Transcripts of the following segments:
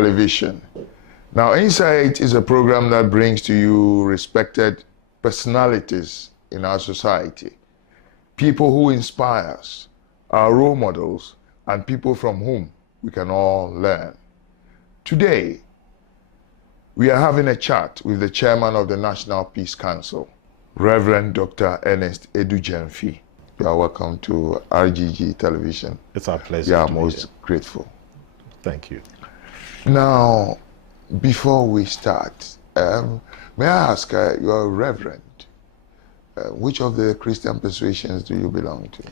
Television. Now, Insight is a program that brings to you respected personalities in our society, people who inspire us, our role models, and people from whom we can all learn. Today, we are having a chat with the chairman of the National Peace Council, Reverend Dr. Ernest Adu-Gyamfi. You are welcome to RGG Television. It's our pleasure. We are most grateful. Thank you. Now, before we start, may I ask, you're a reverend. Which of the Christian persuasions do you belong to?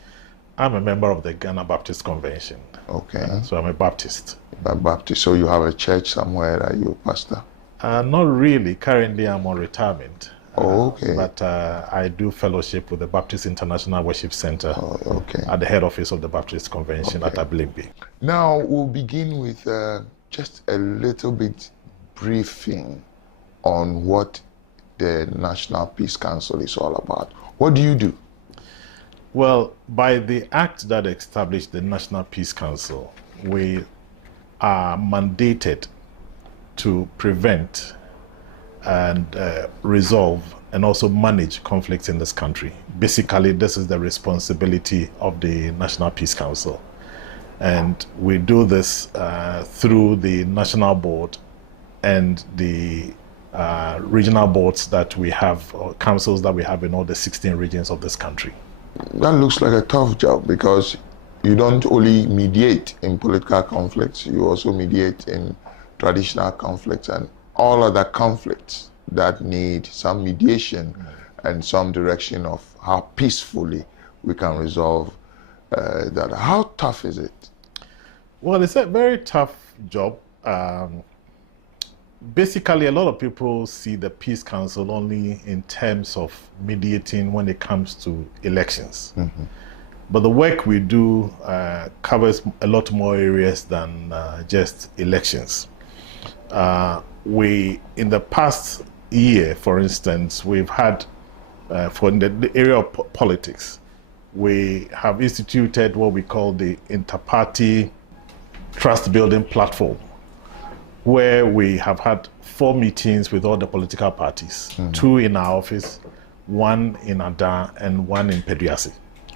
I'm a member of the Ghana Baptist Convention. Okay. So I'm a Baptist. Baptist. So you have a church somewhere that you pastor? Not really. Currently, I'm on retirement. Okay. But I do fellowship with the Baptist International Worship Center okay. at the head office of the Baptist Convention at Ablimbi. Now, we'll begin with just a little bit briefing on what the National Peace Council is all about. What do you do? Well, by the act that established the National Peace Council, we are mandated to prevent and resolve and also manage conflicts in this country. Basically, this is the responsibility of the National Peace Council. And we do this through the national board and the regional boards that we have, or councils that we have in all the 16 regions of this country. That looks like a tough job, because you don't only mediate in political conflicts, you also mediate in traditional conflicts and all other conflicts that need some mediation and some direction of how peacefully we can resolve that. How tough is it? Well, it's a very tough job. Basically, a lot of people see the Peace Council only in terms of mediating when it comes to elections. Mm-hmm. But the work we do covers a lot more areas than just elections. In the past year, for instance, we've had, for the area of politics, we have instituted what we call the Inter-Party Trust Building Platform, where we have had 4 meetings with all the political parties, 2 in our office, 1 in Ada, and 1 in Peduasi.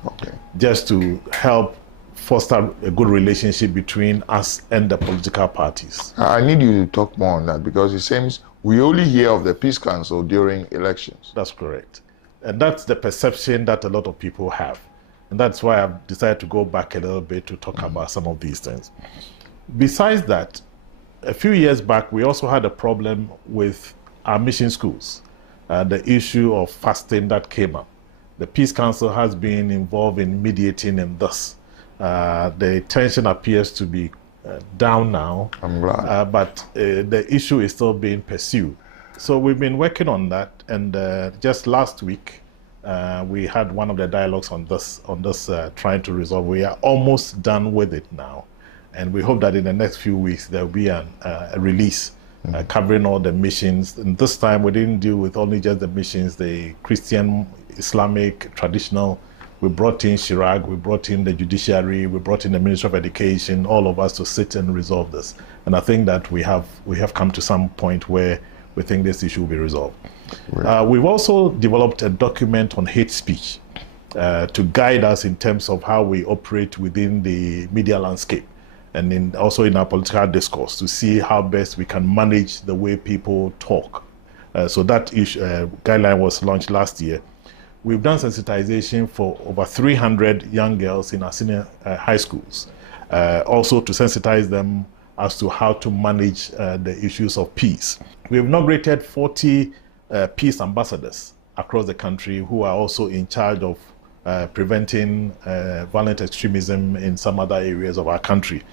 Okay. Just to help foster a good relationship between us and the political parties. I need you to talk more on that, because it seems we only hear of the Peace Council during elections. That's correct. And that's the perception that a lot of people have. And that's why I've decided to go back a little bit to talk about some of these things. Besides that, a few years back, we also had a problem with our mission schools, the issue of fasting that came up. The Peace Council has been involved in mediating in this. The tension appears to be down now. I'm glad. But the issue is still being pursued. So we've been working on that, and just last week, we had one of the dialogues on this trying to resolve. We are almost done with it now. And we hope that in the next few weeks, there will be a release covering all the missions. And this time, we didn't deal with only just the missions, the Christian, Islamic, traditional. We brought in Shirag, we brought in the judiciary, we brought in the Ministry of Education, all of us to sit and resolve this. And I think that we have come to some point where we think this issue will be resolved. Right. We've also developed a document on hate speech to guide us in terms of how we operate within the media landscape, and also in our political discourse, to see how best we can manage the way people talk. So that guideline was launched last year. We've done sensitization for over 300 young girls in our senior high schools, also to sensitize them as to how to manage the issues of peace. We've inaugurated 40 peace ambassadors across the country who are also in charge of preventing violent extremism in some other areas of our country.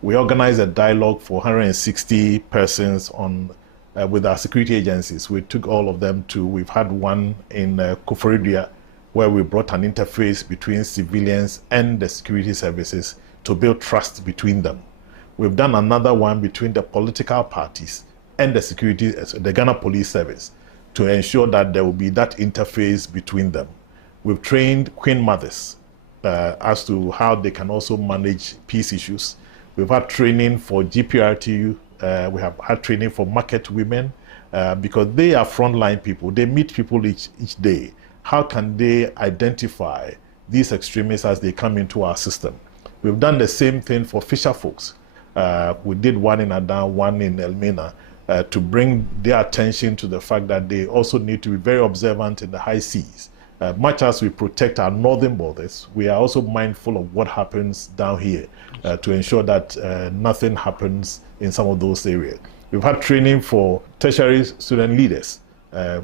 We organized a dialogue for 160 persons with our security agencies. We took all of them we've had one in Koforidua, where we brought an interface between civilians and the security services to build trust between them. We've done another one between the political parties and the Ghana Police Service, to ensure that there will be that interface between them. We've trained Queen Mothers as to how they can also manage peace issues. We've had training for GPRTU We have had training for market women because they are frontline people. They meet people each day. How can they identify these extremists as they come into our system? We've done the same thing for fisher folks. We did one in Adan, one in Elmina, to bring their attention to the fact that they also need to be very observant in the high seas. Much as we protect our northern borders, we are also mindful of what happens down here to ensure that nothing happens in some of those areas. We've had training for tertiary student leaders.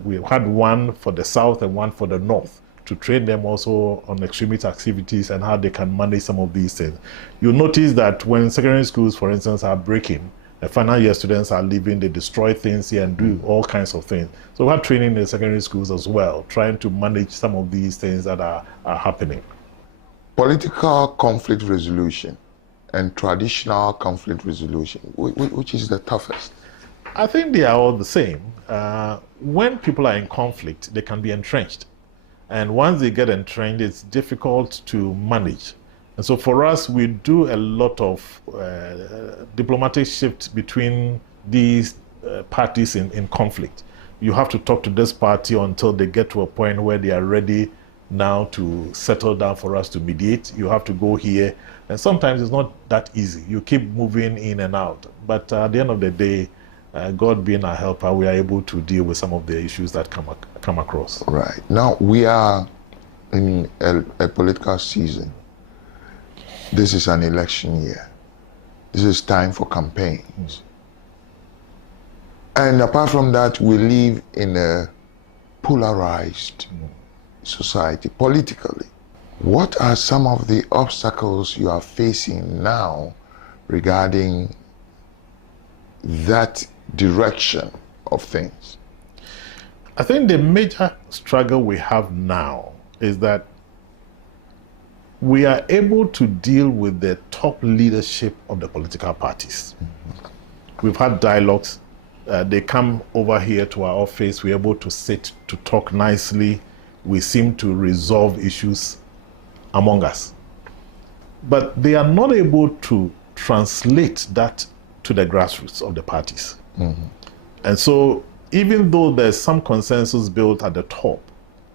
We've had one for the south and one for the north to train them also on extremist activities and how they can manage some of these things. You'll notice that when secondary schools, for instance, are breaking, the final year students are leaving, they destroy things here and do all kinds of things. So we have training in the secondary schools as well, trying to manage some of these things that are happening. Political conflict resolution and traditional conflict resolution, which is the toughest? I think they are all the same. When people are in conflict, they can be entrenched. And once they get entrenched, it's difficult to manage. And so for us, we do a lot of diplomatic shift between these parties in conflict. You have to talk to this party until they get to a point where they are ready now to settle down for us to mediate. You have to go here. And sometimes it's not that easy. You keep moving in and out. But at the end of the day, God being our helper, we are able to deal with some of the issues that come across. Right. Now, we are in a political season. This is an election year. This is time for campaigns. And apart from that, we live in a polarized society politically. What are some of the obstacles you are facing now regarding that direction of things? I think the major struggle we have now is that we are able to deal with the top leadership of the political parties. We've had dialogues. They come over here to our office. We're able to sit, to talk nicely. We seem to resolve issues among us. But they are not able to translate that to the grassroots of the parties. And so even though there's some consensus built at the top,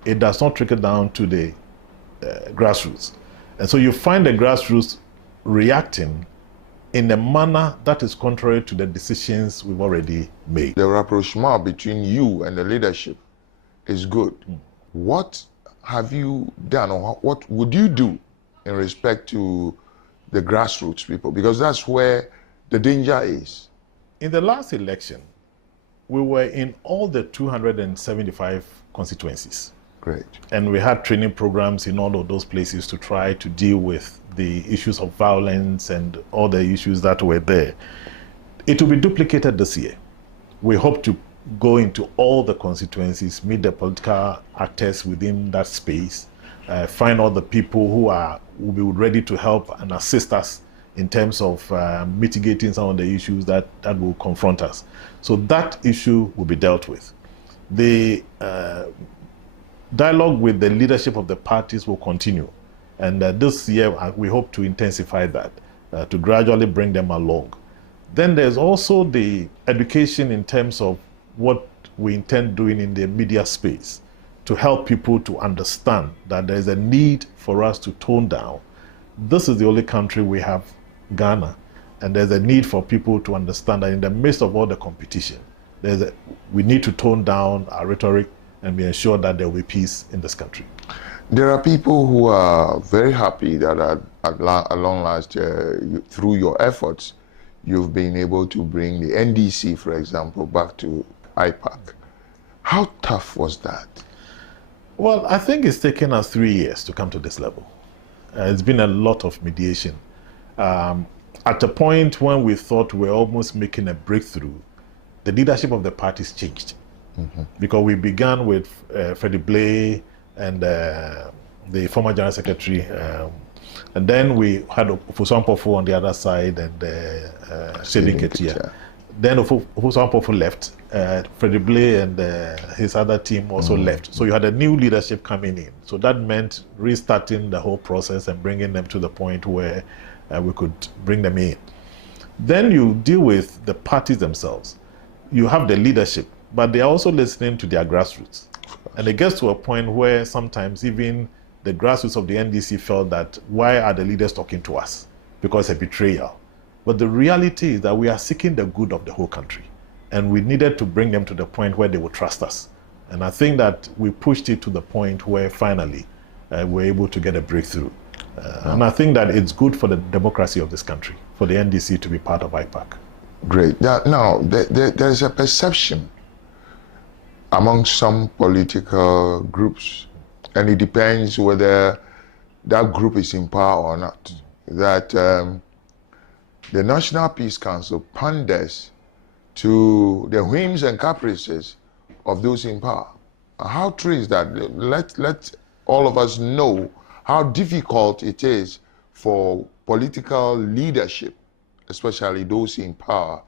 it does not trickle down to the grassroots. And so you find the grassroots reacting in a manner that is contrary to the decisions we've already made. The rapprochement between you and the leadership is good. What have you done, or what would you do in respect to the grassroots people? Because that's where the danger is. In the last election, we were in all the 275 constituencies. Great. And we had training programs in all of those places to try to deal with the issues of violence and all the issues that were there. It will be duplicated this year. We hope to go into all the constituencies, meet the political actors within that space, find all the people who will be ready to help and assist us in terms of mitigating some of the issues that will confront us. So that issue will be dealt with. The dialogue with the leadership of the parties will continue. And this year, we hope to intensify that, to gradually bring them along. Then there's also the education in terms of what we intend doing in the media space to help people to understand that there's a need for us to tone down. This is the only country we have, Ghana, and there's a need for people to understand that in the midst of all the competition, we need to tone down our rhetoric and be ensured that there will be peace in this country. There are people who are very happy that at long last, through your efforts, you've been able to bring the NDC, for example, back to IPAC. How tough was that? Well, I think it's taken us 3 years to come to this level. It's been a lot of mediation. At a point when we thought we were almost making a breakthrough, the leadership of the parties changed. Because we began with Freddie Blay and the former General Secretary, and then we had Ofosu Ampofo on the other side and Shedin Ketia. Then Ofosu Ampofo left, Freddie Blay and his other team also left. So you had a new leadership coming in. So that meant restarting the whole process and bringing them to the point where we could bring them in. Then you deal with the parties themselves. You have the leadership, but they are also listening to their grassroots. And it gets to a point where sometimes even the grassroots of the NDC felt that, why are the leaders talking to us? Because it's a betrayal. But the reality is that we are seeking the good of the whole country. And we needed to bring them to the point where they would trust us. And I think that we pushed it to the point where finally we're able to get a breakthrough. And I think that it's good for the democracy of this country, for the NDC to be part of IPAC. Great. Now, there's a perception among some political groups, and it depends whether that group is in power or not, that the National Peace Council panders to the whims and caprices of those in power. How true is that? Let all of us know how difficult it is for political leadership, especially those in power,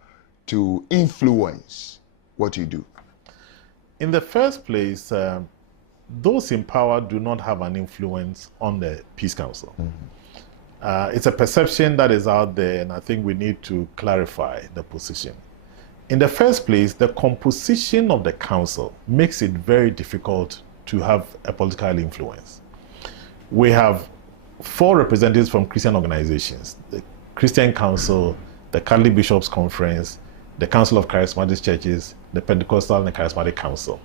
to influence what you do. In the first place, those in power do not have an influence on the Peace Council. It's a perception that is out there, and I think we need to clarify the position. In the first place, the composition of the council makes it very difficult to have a political influence. We have 4 representatives from Christian organizations: the Christian Council, the Catholic Bishops' Conference, the Council of Charismatic Churches, the Pentecostal and the Charismatic Council.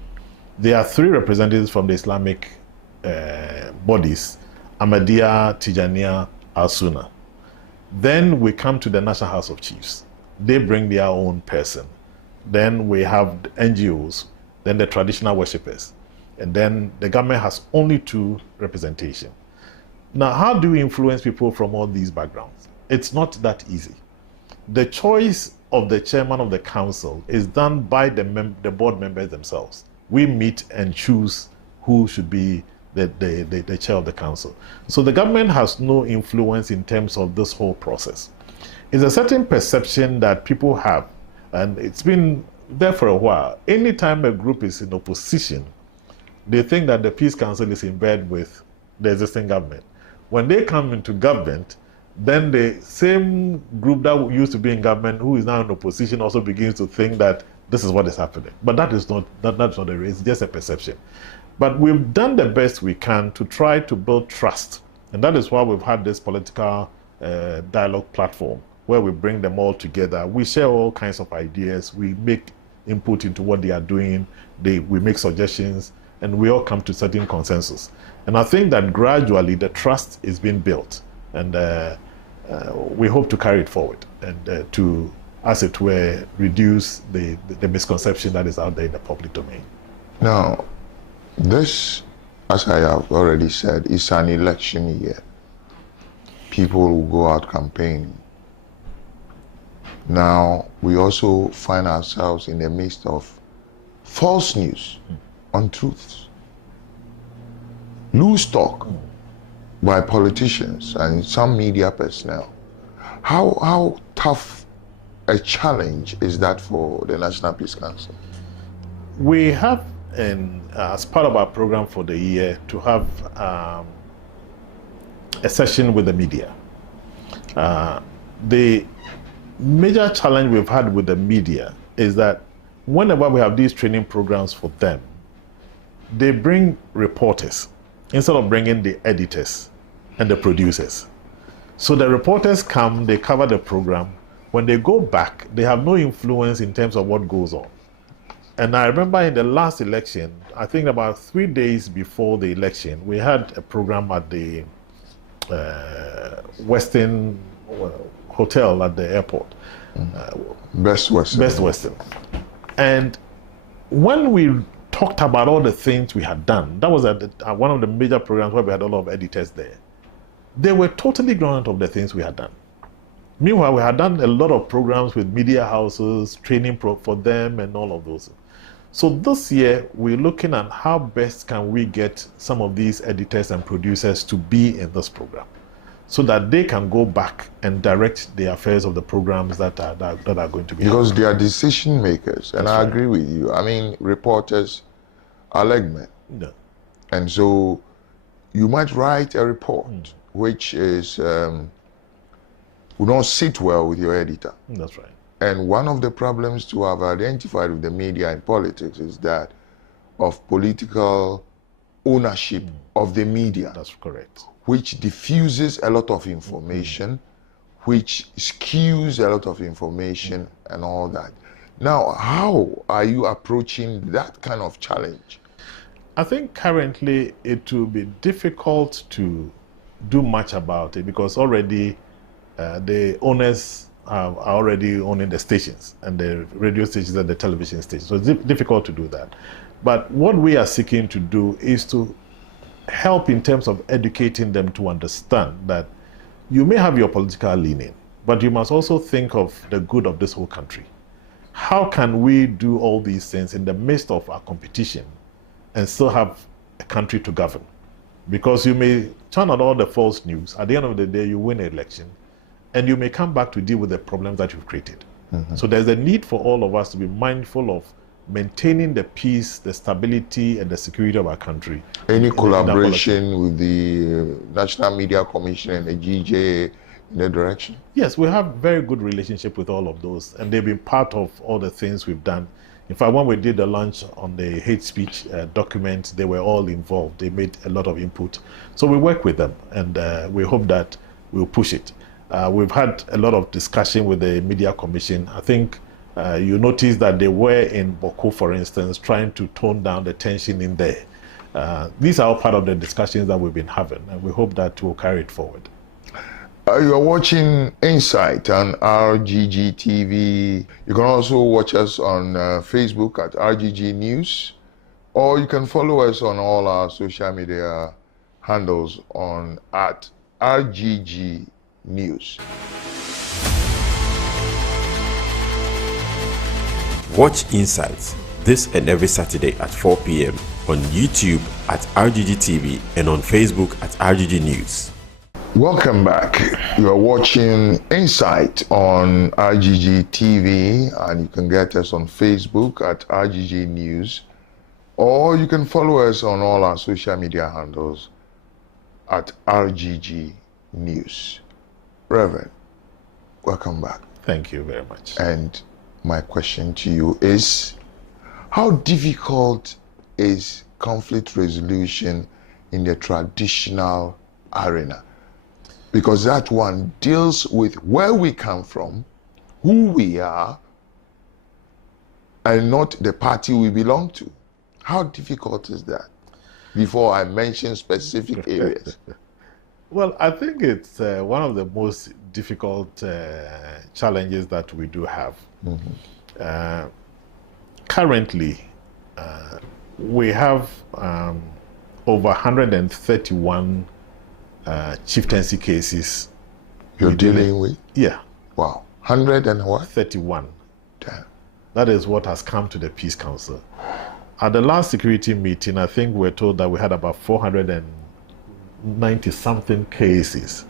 There are 3 representatives from the Islamic bodies: Ahmadiyya, Tijaniya, Al-Sunnah. Then we come to the National House of Chiefs. They bring their own person. Then we have NGOs, then the traditional worshippers. And then the government has only 2 representation. Now, how do we influence people from all these backgrounds? It's not that easy. The choice of the chairman of the council is done by the board members themselves. We meet and choose who should be the chair of the council. So the government has no influence in terms of this whole process. It's a certain perception that people have, and it's been there for a while. Anytime a group is in opposition, they think that the Peace Council is in bed with the existing government. When they come into government, then the same group that used to be in government, who is now in opposition, also begins to think that this is what is happening. But that's not the reason. It's just a perception. But we've done the best we can to try to build trust. And that is why we've had this political dialogue platform where we bring them all together. We share all kinds of ideas. We make input into what they are doing. We make suggestions, and we all come to certain consensus. And I think that gradually the trust is being built. And we hope to carry it forward and to, as it were, reduce the misconception that is out there in the public domain. Now, this, as I have already said, is an election year. People will go out campaigning. Now, we also find ourselves in the midst of false news, untruths, loose talk by politicians and some media personnel. How tough a challenge is that for the National Peace Council? We have, as part of our program for the year, to have a session with the media. The major challenge we've had with the media is that whenever we have these training programs for them, they bring reporters instead of bringing the editors and the producers. So the reporters come, they cover the program. When they go back, they have no influence in terms of what goes on. And I remember in the last election, I think about 3 days before the election, we had a program at the Western Hotel at the airport. Best Western. Best Western. And when we talked about all the things we had done, that was at one of the major programs where we had a lot of editors there. They were totally ignorant of the things we had done. Meanwhile, we had done a lot of programs with media houses, training for them and all of those. So this year, we're looking at how best can we get some of these editors and producers to be in this program, so that they can go back and direct the affairs of the programs that are going to be. Because they are decision makers, and I right. agree with you. I mean, reporters are like men. No. And so you might write a report which is will not sit well with your editor. That's right. And one of the problems to have identified with the media and politics is that of political ownership of the media. That's correct. Which diffuses a lot of information, which skews a lot of information and all that. Now, how are you approaching that kind of challenge? I think currently it will be difficult to do much about it because already the owners are already owning the stations and the radio stations and the television stations. So it's difficult to do that. But what we are seeking to do is to help in terms of educating them to understand that you may have your political leaning, but you must also think of the good of this whole country. How can we do all these things in the midst of our competition and still have a country to govern? Because you may turn on all the false news. At the end of the day, you win an election, and you may come back to deal with the problems that you've created. So there's a need for all of us to be mindful of maintaining the peace, the stability, and the security of our country. Any collaboration with the National Media Commission and the GJ in that direction? Yes, we have very good relationship with all of those, and they've been part of all the things we've done. In fact, when we did the launch on the hate speech document, they were all involved. They made a lot of input. So we work with them, and we hope that we'll push it. We've had a lot of discussion with the Media Commission. I think you notice that they were in Boko, for instance, trying to tone down the tension in there. These are all part of the discussions that we've been having, and we hope that we'll carry it forward. You are watching Insight on RGG TV. You can also watch us on Facebook at RGG News, or you can follow us on all our social media handles on at RGG News. Watch Insights this and every Saturday at 4 p.m. on YouTube at RGG TV and on Facebook at RGG News. Welcome back. You are watching Insight on RGG TV, and you can get us on Facebook at RGG News, or you can follow us on all our social media handles at RGG News. Reverend, welcome back. Thank you very much. And my question to you is, how difficult is conflict resolution in the traditional arena? Because that one deals with where we come from, who we are, and not the party we belong to. How difficult is that? Before I mention specific areas. Well, I think it's one of the most difficult challenges that we do have. Currently, we have over 131 chieftaincy cases. You're dealing with? Yeah. Wow. 100 and what? 31. Damn. That is what has come to the Peace Council. At the last security meeting, I think we're told that we had about 490-something cases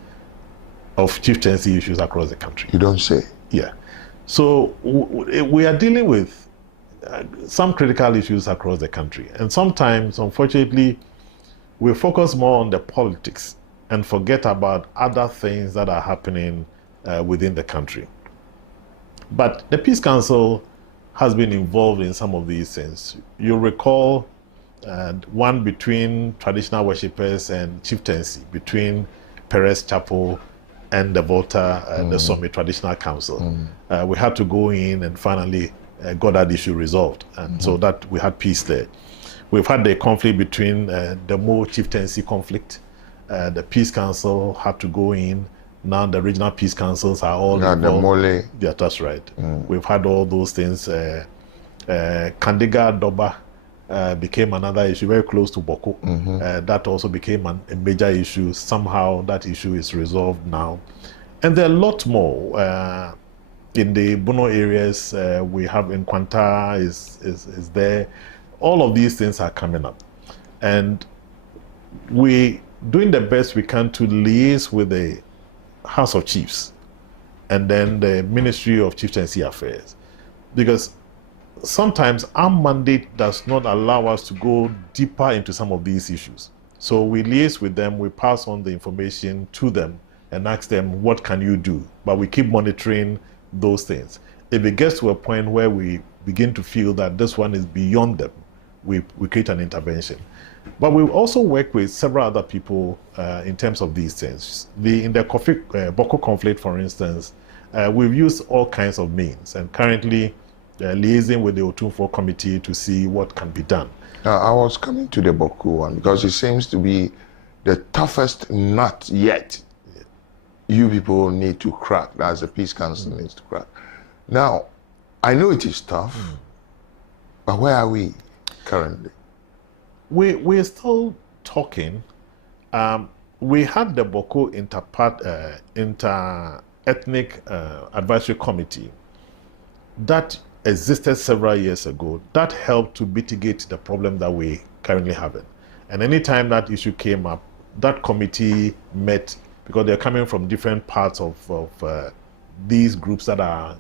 of chieftaincy issues across the country. You don't say? Yeah. So we are dealing with some critical issues across the country. And sometimes, unfortunately, we focus more on the politics and forget about other things that are happening within the country. But the Peace Council has been involved in some of these things. You'll recall one between traditional worshippers and chieftaincy, between Perez Chapel and the Volta and the Summit Traditional Council. We had to go in and finally got that issue resolved. And so that we had peace there. We've had the conflict between the Mo chieftaincy conflict. The Peace Council had to go in. Now the regional peace councils are all involved. The Mole. Yeah, that's right. We've had all those things. Kandiga Doba became another issue very close to Boko. That also became a major issue. Somehow that issue is resolved now. And there are a lot more. In the Bono areas, we have in Kwanta is there. All of these things are coming up. And we doing the best we can to liaise with the House of Chiefs and then the Ministry of Chieftaincy Affairs. Because sometimes our mandate does not allow us to go deeper into some of these issues. So we liaise with them, we pass on the information to them, and ask them, what can you do? But we keep monitoring those things. If it gets to a point where we begin to feel that this one is beyond them, we create an intervention. But we also work with several other people in terms of these things. In the Boko conflict, for instance, we've used all kinds of means, and currently liaising with the Otumfuo committee to see what can be done. I was coming to the Boko one because it seems to be the toughest nut yet. You people need to crack, as the Peace Council needs to crack. Now, I know it is tough, but where are we currently? We're still talking. We had the Boko inter-ethnic advisory committee that existed several years ago. That helped to mitigate the problem that we currently have. And anytime that issue came up, that committee met, because they're coming from different parts of these groups that are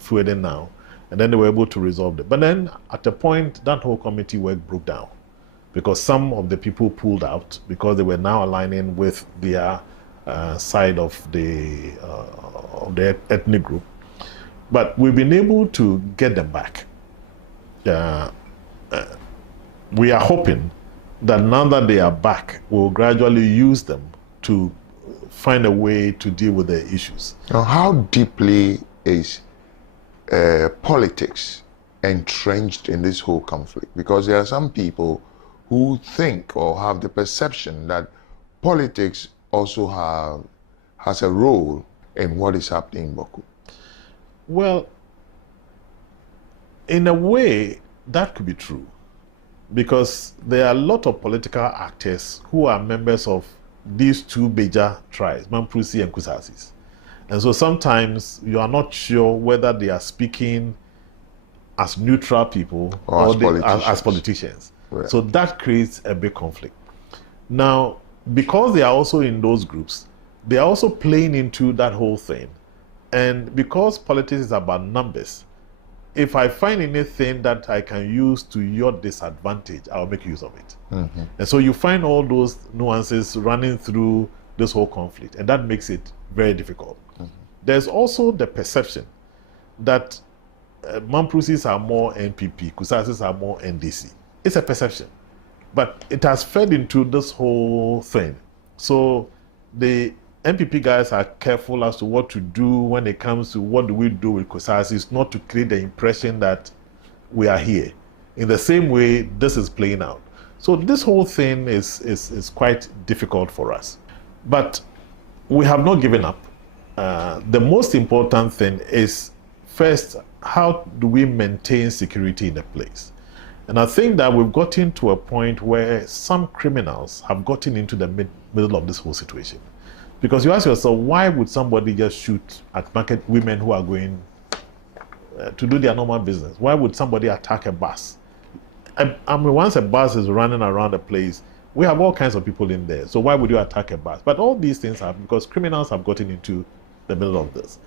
feuding now, and then they were able to resolve it. But then at a point, that whole committee work broke down because some of the people pulled out because they were now aligning with their side of the ethnic group. But we've been able to get them back. We are hoping that now that they are back, we'll gradually use them to find a way to deal with the issues. Now, how deeply is politics entrenched in this whole conflict? Because there are some people who think or have the perception that politics also has a role in what is happening in Boko. Well, in a way, that could be true, because there are a lot of political actors who are members of these two major tribes, Mamprusi and Kusasis. And so sometimes you are not sure whether they are speaking as neutral people or as politicians. Right. So that creates a big conflict. Now, because they are also in those groups, they are also playing into that whole thing. And because politics is about numbers, if I find anything that I can use to your disadvantage, I'll make use of it. Mm-hmm. And so you find all those nuances running through this whole conflict, and that makes it very difficult. Mm-hmm. There's also the perception that Mamprusis are more NPP, Kusasis are more NDC. It's a perception, but it has fed into this whole thing. So the NPP guys are careful as to what to do when it comes to what do we do with Kusasis, not to create the impression that we are here. In the same way, this is playing out. So this whole thing is quite difficult for us. But we have not given up. The most important thing is, first, how do we maintain security in a place? And I think that we've gotten to a point where some criminals have gotten into the middle of this whole situation. Because you ask yourself, why would somebody just shoot at market women who are going to do their normal business? Why would somebody attack a bus? I mean, once a bus is running around a place, we have all kinds of people in there. So why would you attack a bus? But all these things have, because criminals have gotten into the middle of this.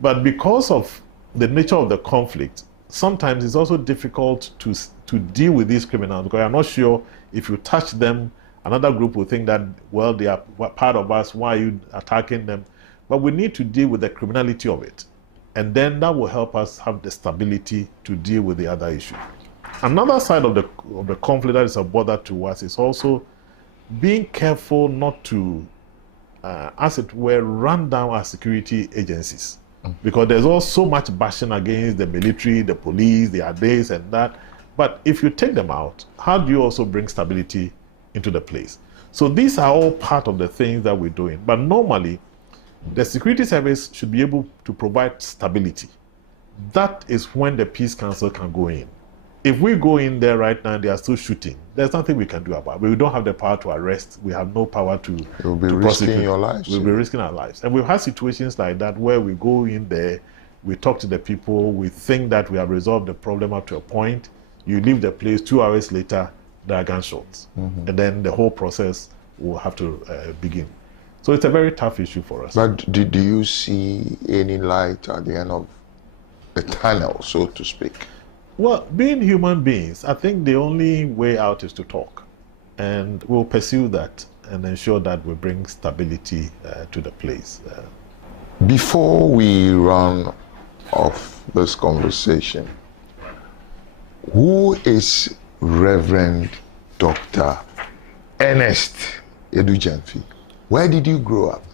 But because of the nature of the conflict, sometimes it's also difficult to deal with these criminals, because I'm not sure if you touch them, another group will think that, well, they are part of us, why are you attacking them? But we need to deal with the criminality of it. And then that will help us have the stability to deal with the other issue. Another side of the conflict that is a bother to us is also being careful not to, as it were, run down our security agencies. Because there's also so much bashing against the military, the police, the this and that. But if you take them out, how do you also bring stability into the place? So these are all part of the things that we're doing. But normally, the security service should be able to provide stability. That is when the Peace Council can go in. If we go in there right now, they are still shooting, there's nothing we can do about it. We don't have the power to arrest. We have no power to You'll be risking your lives. We'll be risking our lives. And we've had situations like that where we go in there, we talk to the people, we think that we have resolved the problem up to a point. You leave the place, 2 hours later, there are gunshots. Mm-hmm. And then the whole process will have to begin. So it's a very tough issue for us. But do you see any light at the end of the tunnel, so to speak? Well, being human beings, I think the only way out is to talk. And we'll pursue that. and ensure that we bring stability to the place. Before we run off this conversation, who is Reverend Dr. Ernest Adu-Gyamfi? Where did you grow up?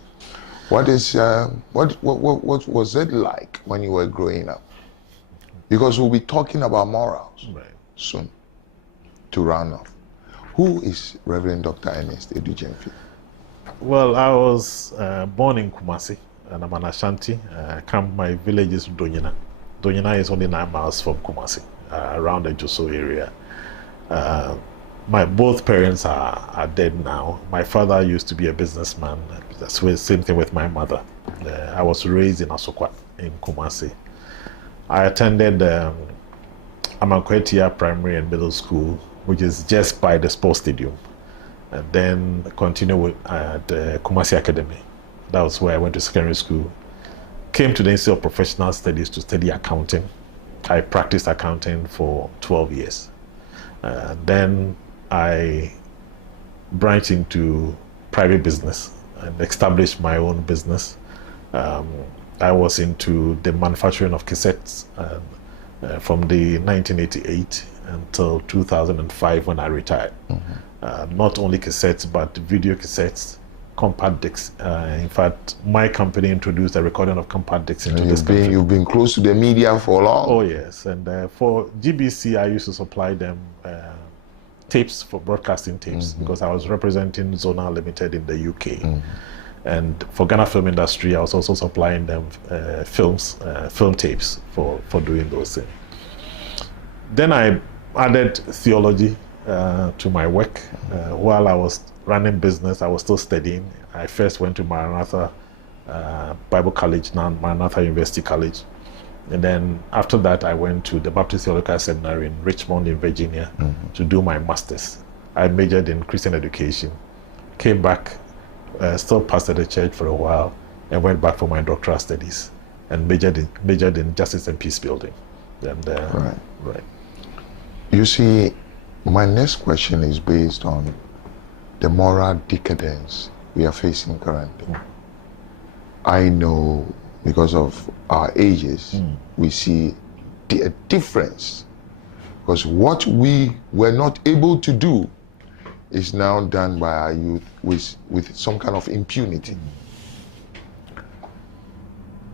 What was it like when you were growing up? Because we'll be talking about morals soon to round off. Who is Reverend Dr. Ernest Adu-Gyamfi? Well, I was born in Kumasi, and I'm an Ashanti. My village is Donyina. Donyina is only 9 miles from Kumasi, around the Joso area. Both parents are dead now. My father used to be a businessman. That's the same thing with my mother. I was raised in Asokwa in Kumasi. I attended Amankwetia Primary and Middle School, which is just by the sports stadium, and then continued with the Kumasi Academy. That was where I went to secondary school. Came to the Institute of Professional Studies to study accounting. I practiced accounting for 12 years. Then I branched into private business and established my own business. I was into the manufacturing of cassettes from the 1988 until 2005 when I retired. Not only cassettes, but video cassettes, compact discs. In fact, my company introduced the recording of compact discs into this country. You've been close to the media for long. Oh yes, and for GBC, I used to supply them tapes for broadcasting tapes because I was representing Zona Limited in the UK. And for Ghana Film Industry, I was also supplying them film tapes for doing those things. Then I added theology to my work. While I was running business, I was still studying. I first went to Maranatha Bible College, now Maranatha University College. And then after that, I went to the Baptist Theological Seminary in Richmond in Virginia to do my master's. I majored in Christian education, came back, still pastored the church for a while, and went back for my doctoral studies and majored in justice and peace building. And, right. You see, my next question is based on the moral decadence we are facing currently. I know because of our ages, we see a difference. Because what we were not able to do is now done by our youth with some kind of impunity.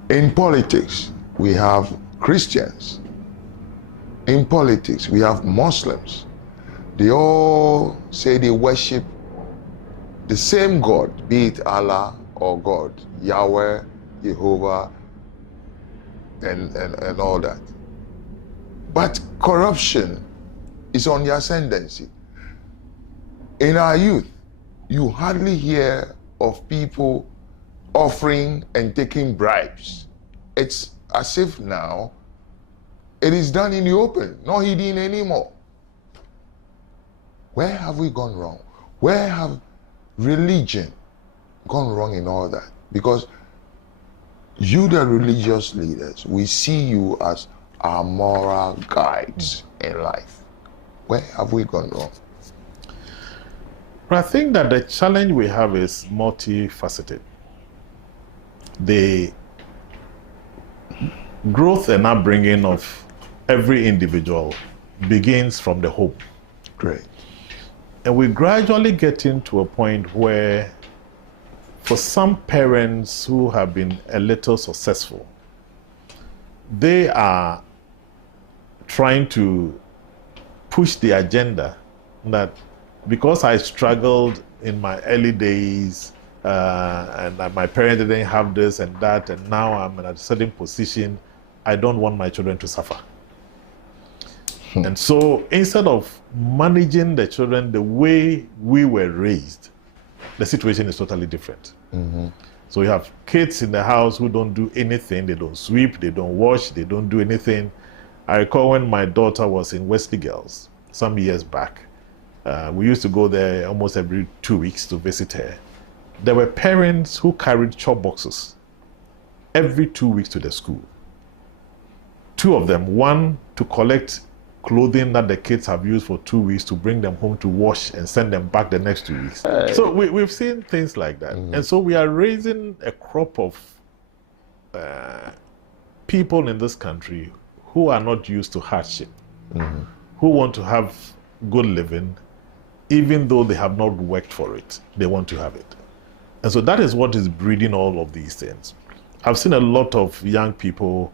In politics, we have Christians. In politics, we have Muslims. They all say they worship the same God, be it Allah or God, Yahweh, Jehovah, and all that. But corruption is on the ascendancy. In our youth, you hardly hear of people offering and taking bribes. It's as if now it is done in the open, not hidden anymore. Where have we gone wrong? Where have religion gone wrong in all that? Because you, the religious leaders, we see you as our moral guides in life. Where have we gone wrong? I think that the challenge we have is multifaceted. The growth and upbringing of every individual begins from the home. Great. And we gradually get into a point where, for some parents who have been a little successful, they are trying to push the agenda that because I struggled in my early days and that my parents didn't have this and that, and now I'm in a certain position, I don't want my children to suffer. And so instead of managing the children the way we were raised, the situation is totally different. So you have kids in the house who don't do anything. They don't sweep, they don't wash, they don't do anything. I recall when my daughter was in Wesley Girls some years back. We used to go there almost every 2 weeks to visit her. There were parents who carried chop boxes every 2 weeks to the school. Two of them, one to collect clothing that the kids have used for 2 weeks to bring them home to wash and send them back the next 2 weeks. So we've seen things like that. And so we are raising a crop of people in this country who are not used to hardship, who want to have good living, even though they have not worked for it. They want to have it. And so that is what is breeding all of these things. I've seen a lot of young people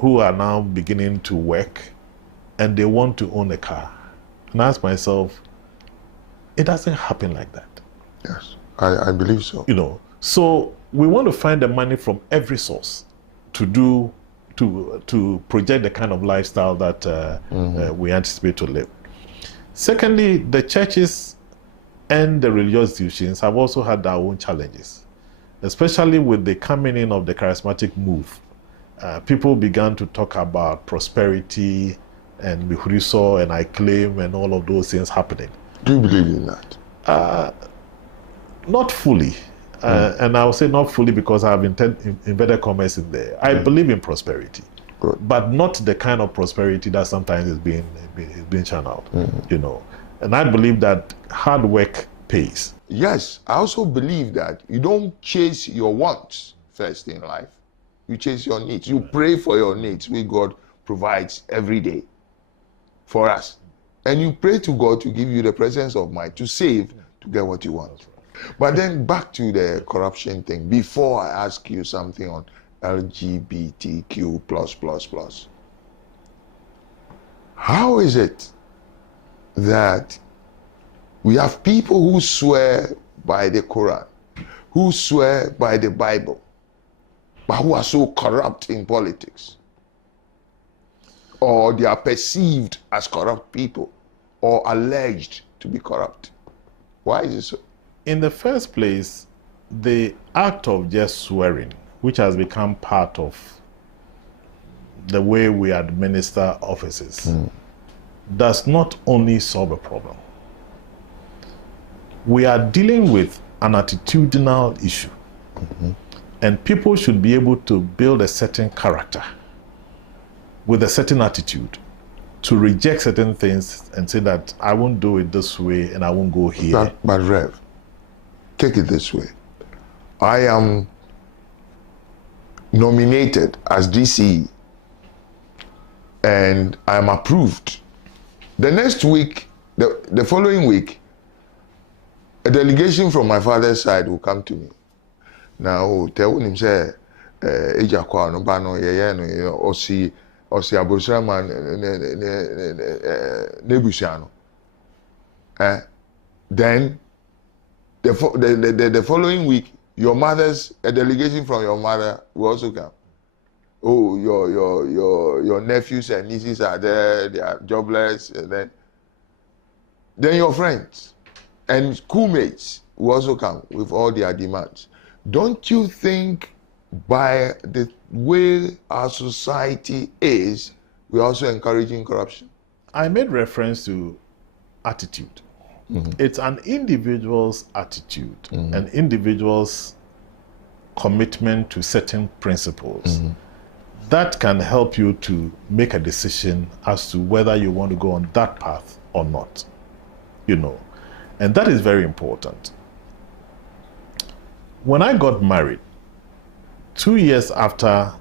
who are now beginning to work, and they want to own a car. And I ask myself, it doesn't happen like that. Yes, I believe so. You know, so we want to find the money from every source to project the kind of lifestyle that we anticipate to live. Secondly, the churches and the religious institutions have also had their own challenges, especially with the coming in of the charismatic move. People began to talk about prosperity and Mihuriso and I claim and all of those things happening. Do you believe in that? Not fully. And I will say not fully because I have inverted commas in there. I believe in prosperity, but not the kind of prosperity that sometimes is being channeled, you know. And I believe that hard work pays. Yes, I also believe that you don't chase your wants first in life. You chase your needs. You pray for your needs, which God provides every day for us. And you pray to God to give you the presence of mind to save, to get what you want. But then back to the corruption thing, before I ask you something on LGBTQ+++. How is it that we have people who swear by the Quran, who swear by the Bible, but who are so corrupt in politics? Or they are perceived as corrupt people, or alleged to be corrupt. Why is it so? In the first place, the act of just swearing, which has become part of the way we administer offices, does not only solve a problem. We are dealing with an attitudinal issue, and people should be able to build a certain character with a certain attitude to reject certain things and say that I won't do it this way and I won't go here. But Rev, take it this way. I am nominated as DC and I am approved. The next week, the following week, a delegation from my father's side will come to me. Now, tell him say, "Eja kwa no ba no ye no osi abosra man nebusiano." Then the following week, a delegation from your mother will also come. Oh, your nephews and nieces are there, they are jobless, and then your friends and schoolmates will also come with all their demands. Don't you think by the way our society is, we're also encouraging corruption? I made reference to attitude. It's an individual's attitude, an individual's commitment to certain principles that can help you to make a decision as to whether you want to go on that path or not, you know. And that is very important. When I got married, 2 years after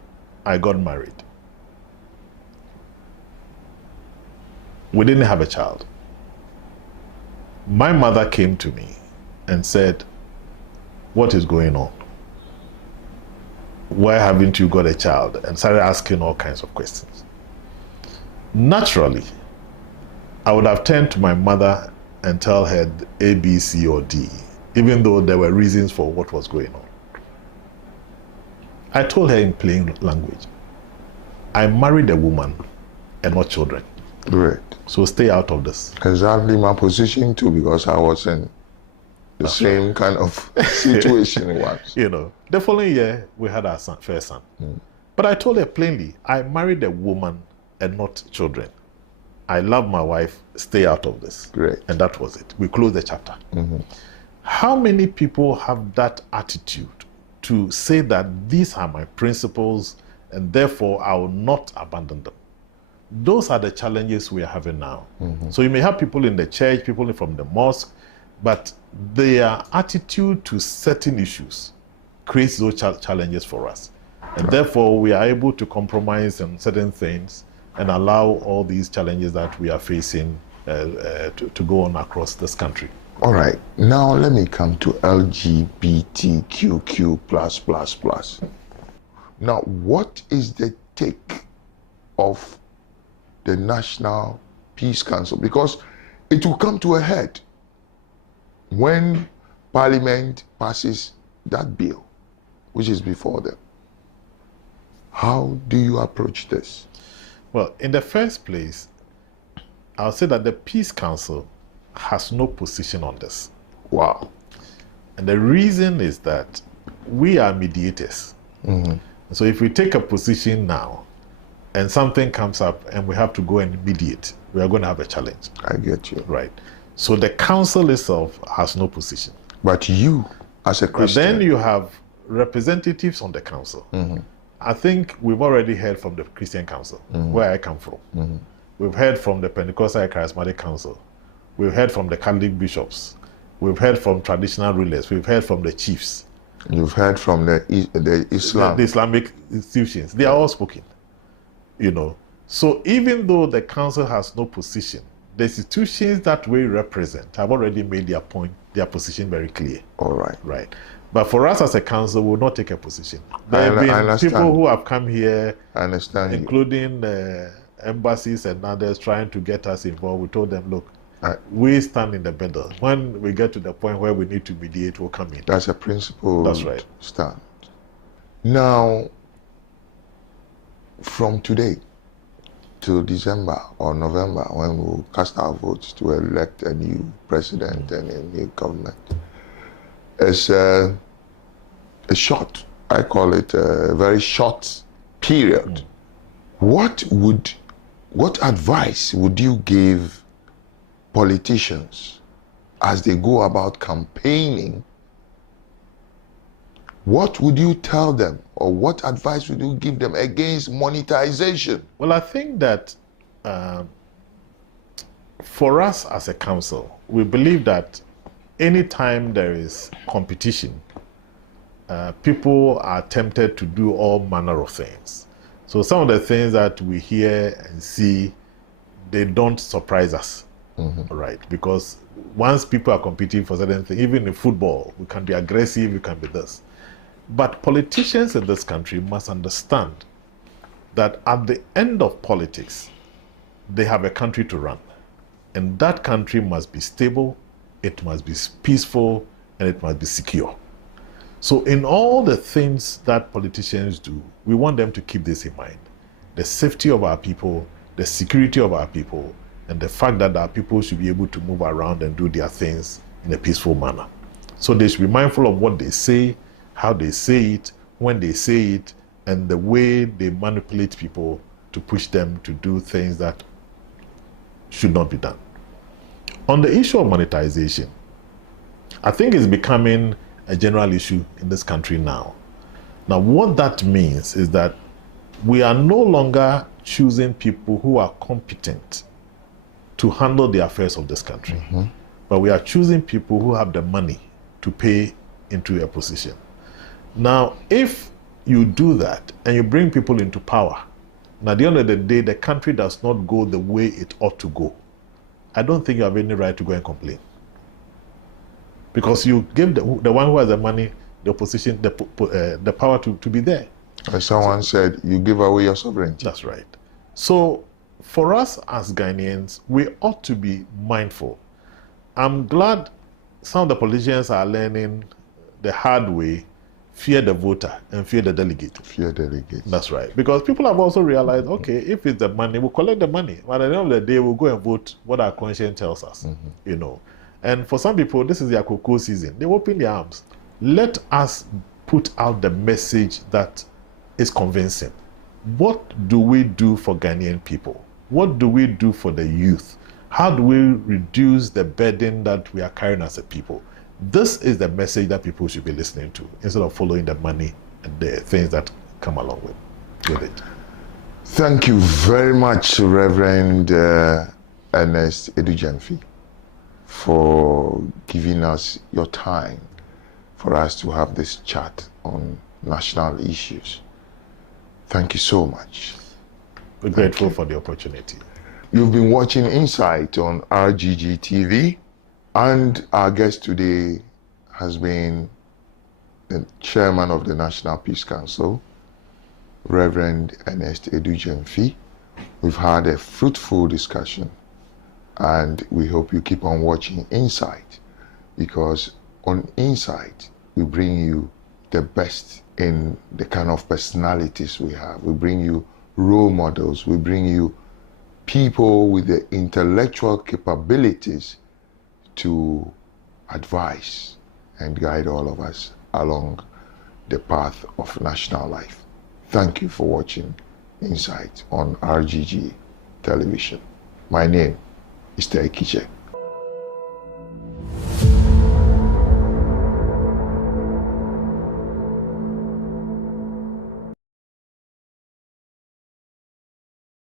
I got married, we didn't have a child. My mother came to me and said, "What is going on? Why haven't you got a child?" And started asking all kinds of questions. Naturally, I would have turned to my mother and tell her A, B, C, or D, even though there were reasons for what was going on. I told her in plain language, I married a woman and not children. Right. So stay out of this. Exactly my position too, because I was in the same kind of situation once. You know, the following year we had our first son. But I told her plainly, I married a woman and not children. I love my wife, stay out of this. Great. And that was it. We closed the chapter. How many people have that attitude to say that these are my principles and therefore I will not abandon them? Those are the challenges we are having now. So you may have people in the church, people from the mosque, but their attitude to certain issues creates those challenges for us. And therefore, we are able to compromise on certain things and allow all these challenges that we are facing to go on across this country. All right. Now let me come to LGBTQQ+++. Now, what is the take of the National Peace Council? Because it will come to a head when Parliament passes that bill, which is before them. How do you approach this? Well, in the first place, I'll say that the Peace Council has no position on this. Wow. And the reason is that we are mediators. So if we take a position now and something comes up and we have to go and mediate, we are going to have a challenge. I get you. Right. So the council itself has no position. But you, as a Christian... But then you have representatives on the council. I think we've already heard from the Christian Council, where I come from. We've heard from the Pentecostal Charismatic Council. We've heard from the Catholic bishops. We've heard from traditional rulers. We've heard from the chiefs. You've heard from the Islam. The Islamic institutions. They are all spoken. So even though the council has no position, the institutions that we represent have already made their position very clear. All right. Right. But for us as a council, we will not take a position. There have been people who have come here, including embassies and others, trying to get us involved. We told them, look, we stand in the middle. When we get to the point where we need to mediate, we'll come in. That's a principle. That's right. Stand. Now, from today to December or November, when we will cast our votes to elect a new president and a new government, it's a short, I call it a very short period. What advice would you give politicians as they go about campaigning? What would you tell them, or what advice would you give them against monetization? Well, I think that for us as a council, we believe that anytime there is competition, people are tempted to do all manner of things. So some of the things that we hear and see, they don't surprise us, right? Because once people are competing for certain things, even in football, we can be aggressive, we can be this. But politicians in this country must understand that at the end of politics, they have a country to run. And that country must be stable, it must be peaceful, and it must be secure. So in all the things that politicians do, we want them to keep this in mind. The safety of our people, the security of our people, and the fact that our people should be able to move around and do their things in a peaceful manner. So they should be mindful of what they say, how they say it, when they say it, and the way they manipulate people to push them to do things that should not be done. On the issue of monetization, I think it's becoming a general issue in this country now. Now, what that means is that we are no longer choosing people who are competent to handle the affairs of this country, but we are choosing people who have the money to pay into a position. Now, if you do that and you bring people into power, and at the end of the day, the country does not go the way it ought to go, I don't think you have any right to go and complain. Because you give the one who has the money, the opposition, the power to be there. As someone said, you give away your sovereignty. That's right. So for us as Ghanaians, we ought to be mindful. I'm glad some of the politicians are learning the hard way, fear the voter and fear the delegate. Fear delegates. That's right. Because people have also realized, okay, if it's the money, we'll collect the money. But at the end of the day, we'll go and vote what our conscience tells us, you know. And for some people, this is their cocoa season. They open their arms. Let us put out the message that is convincing. What do we do for Ghanaian people? What do we do for the youth? How do we reduce the burden that we are carrying as a people? This is the message that people should be listening to, instead of following the money and the things that come along with it. Thank you very much, Reverend Ernest Adu-Gyamfi, for giving us your time for us to have this chat on national issues. Thank you so much. We're grateful for the opportunity. You've been watching Insight on RGG TV, and our guest today has been the chairman of the National Peace Council, Reverend Ernest Adu-Gyamfi. We've had a fruitful discussion, and we hope you keep on watching Insight, because on Insight we bring you the best in the kind of personalities we have. We bring you role models, we bring you people with the intellectual capabilities to advise and guide all of us along the path of national life. Thank you for watching Insight on RGG Television. My name is Tekiche.